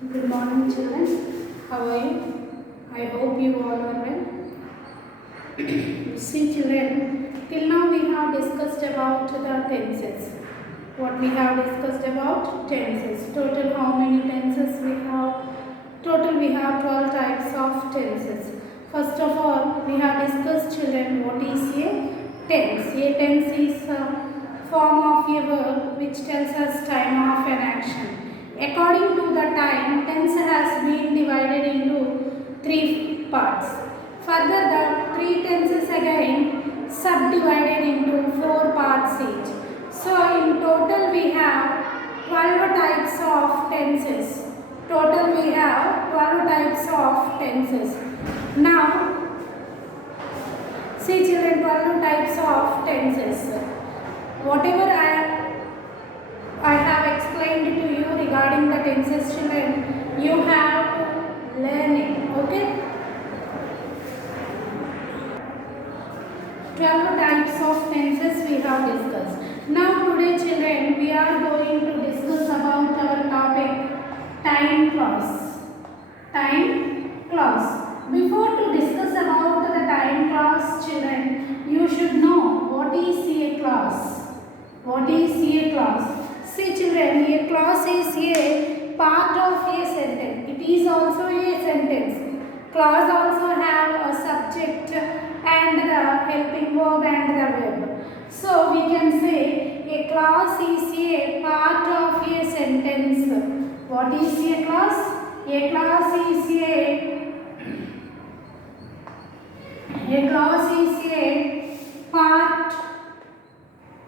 Good morning, children. How are you? I hope you all are well. See, children, till now we have discussed about the tenses. What we have discussed about tenses. Total, how many tenses we have? Total, we have 12 types of tenses. First of all, we have discussed, children, what is a tense. A tense is a form of a verb which tells us time of an action. According to the time, tense has been divided into three parts. Further, the three tenses again subdivided into four parts each. So, in total we have 12 types of tenses. Total we have 12 types of tenses. Now, see children, 12 types of tenses. Whatever I have explained to you regarding the tenses, children, you have to learn it, okay? 12 types of tenses we have discussed. Now today, children, we are going to discuss about our topic time clause. Time clause. Before to discuss about the time clause, children, you should know what is a clause. What is a clause? See children, a clause is a part of a sentence. It is also a sentence. Clause also have a subject and the helping verb and the verb. So we can say a clause is a part of a sentence. What is a clause? A clause is a part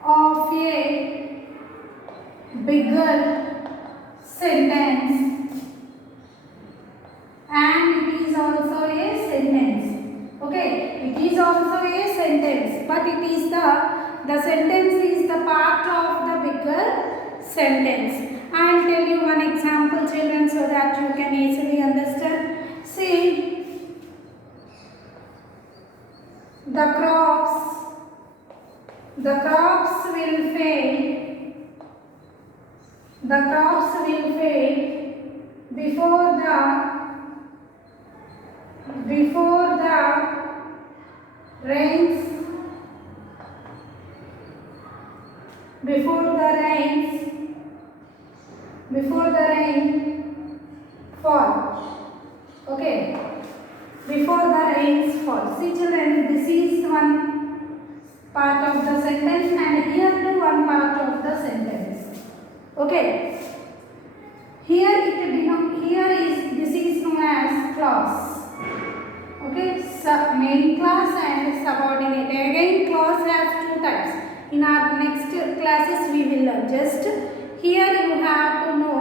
of a bigger sentence, and it is also a sentence. Okay, it is also a sentence, but it is the sentence is the part of the bigger sentence. I will tell you one example, children, so that you can easily understand. See, the crops will fade. The crops will fade before the rains before the rain fall. Okay, before the rains fall. See children, this is one part of the sentence, and here too one part of the sentence. Okay, this is known as clause. Okay, main clause and subordinate. Again, clause has two types. In our next classes we will learn. Just here you have to know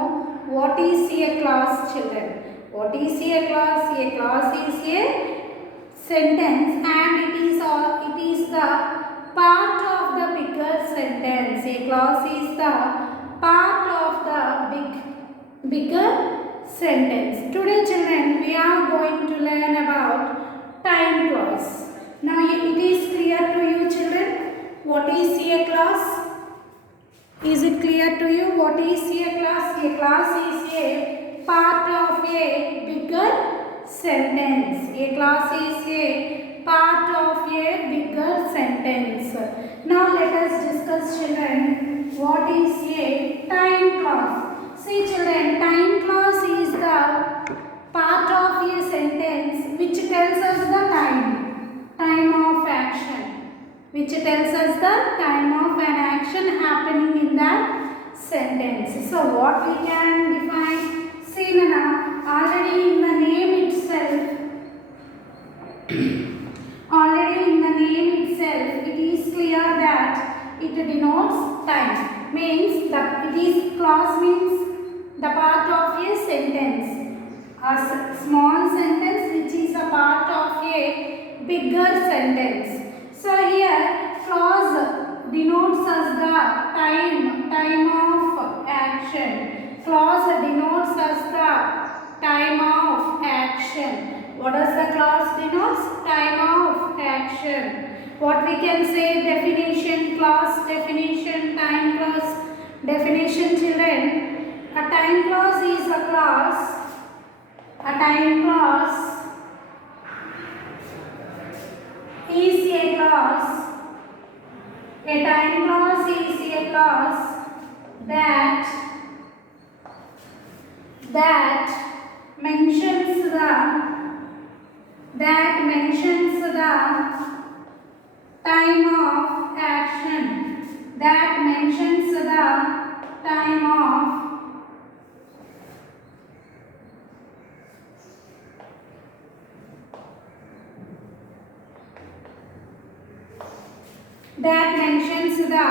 what is a clause, children. What is a clause? A clause is a sentence, and it is the part of the bigger sentence. A clause is the part of the bigger sentence. Today, children, we are going to learn about time clause. Now it is clear to you, children, what is a clause? Is it clear to you what is a clause? A clause is a part of a bigger sentence. A clause is a part of a bigger sentence. Now let us discuss, children, what is a time clause. See children, time clause is the part of a sentence which tells us the time of action. Which tells us the time of an action happening in that sentence. So what we can define? See now, already in the name itself, it is clear that it denotes time. Means clause means the part of a sentence. A small sentence which is a part of a bigger sentence. So here clause denotes us the time of action. Clause denotes us the time of action. What does the clause denotes? Time of action. What we can say? Definition, clause definition, time clause definition, children. A time clause is a clause A time clause is a clause. A time clause is a clause that mentions the time of action. That mentions the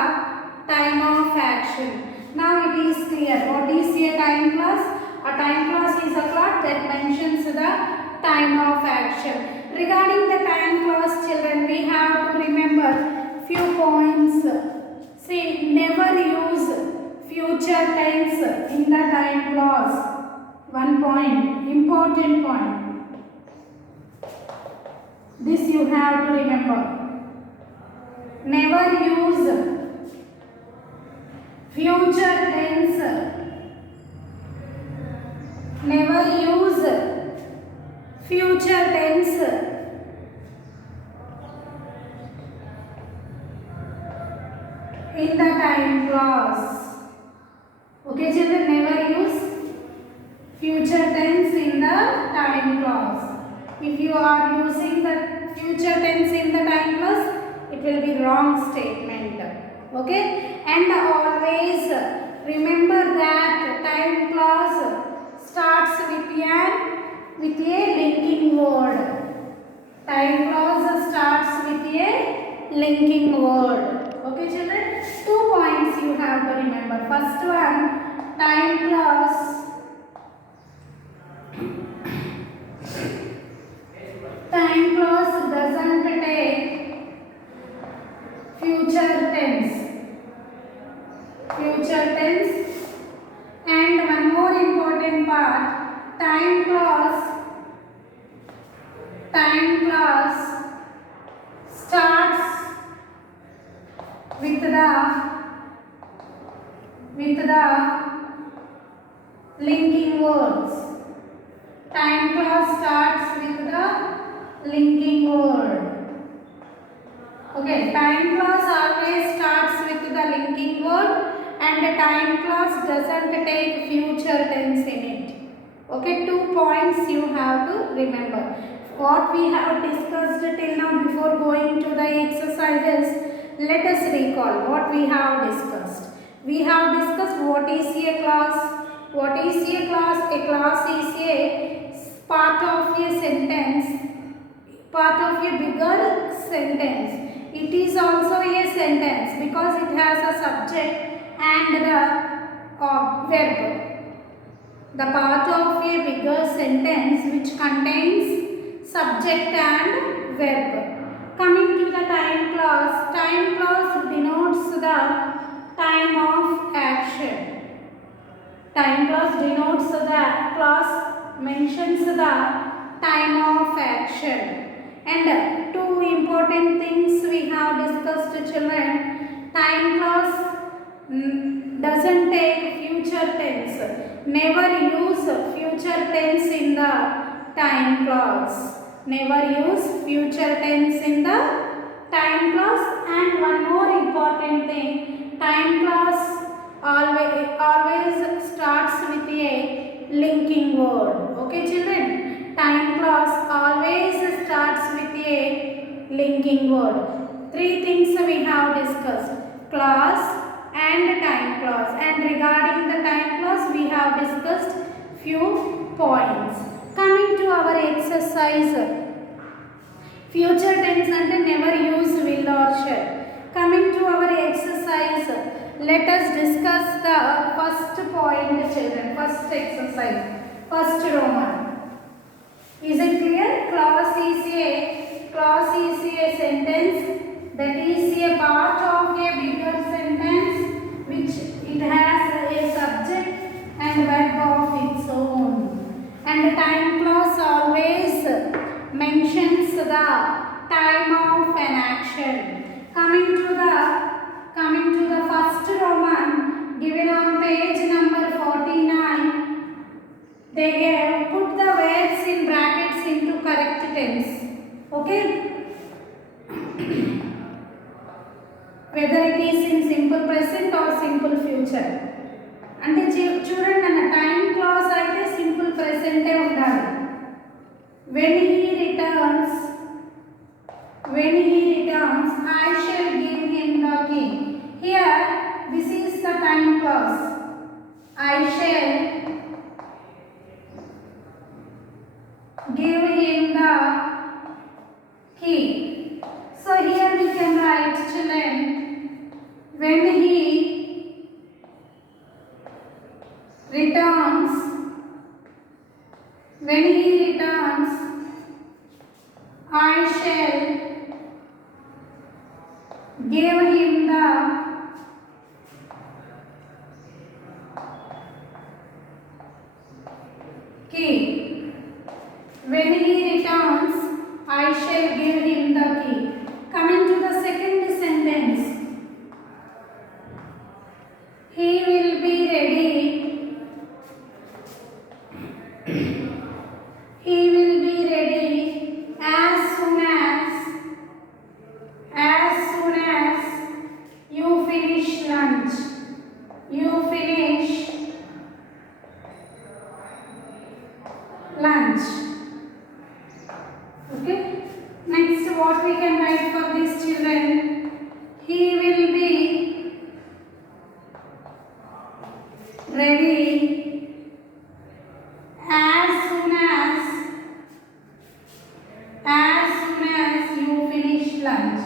time of action. Now it is clear. What is a time clause? A time clause is a clause that mentions the time of action. Regarding the time clause, children, we have to remember few points. See, never use future tense in the time clause. One point, important point. This you have to remember. Never use future tense. Never use future tense in the time clause. Okay, children, never use future tense in the time clause. If you are using the future tense in the time clause, it will be wrong statement. Okay, and always remember that time clause starts with a linking word. Time clause starts with a linking word. Okay, children, 2 points you have to remember. First one, time clause doesn't take future tense. And one more important part, time clause starts with the linking words. Time clause starts with the linking word. Okay, time clause always starts with the linking word, and the time clause doesn't take future tense in it. Okay, 2 points you have to remember. What we have discussed till now before going to the exercises, let us recall what we have discussed. We have discussed what is a clause. What is a clause? A clause is a part of a sentence, part of a bigger sentence. It is also a sentence because it has a subject and the verb. The part of a bigger sentence which contains subject and verb. Coming to the time clause denotes the time of action. Time clause denotes the clause mentions the time of action. And 2 important things we have discussed, children. Time clause doesn't take future tense. Never use future tense in the time clause. Never use future tense in the time clause. And one more important thing, time clause always starts with a linking word. Okay, children? Time clause always starts with a linking word. 3 things we have discussed: clause and time clause. And regarding the time clause, we have discussed few points. Coming to our exercise, future tense and never use will or shall. Coming to our exercise, let us discuss the first point, children. First exercise, first Roman. Is it clear? Clause is a sentence that is a part of a bigger sentence which it has a subject and verb of its own. And the time clause always mentions the time of an action. Coming to the first Roman given on page number 49, they put the word Okay. Whether it is in simple present or simple future. అంటే చూడండి అన్న time class అయితే simple ప్రెసెంటే ఉండాలి. when he returns I shall give him the key. Here this is the time clause. I shall give him the key. So here we can write, children, when he returns I shall give him the key. When he returns I shall give him the key. Coming to the second sentence, he will be ready as soon as you finish lunch. Okay. Next, what we can write for these children? He will be ready as soon as you finish lunch.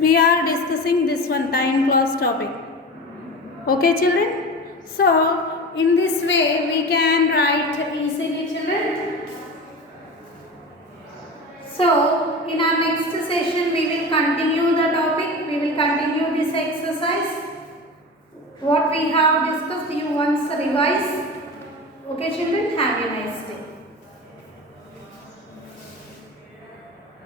We are discussing this one time clause topic. Okay, children? So, in this way we can write easily, children. So, in our next session we will continue the topic. We will continue this exercise. What we have discussed, you once revise. Okay, children? Have a nice day.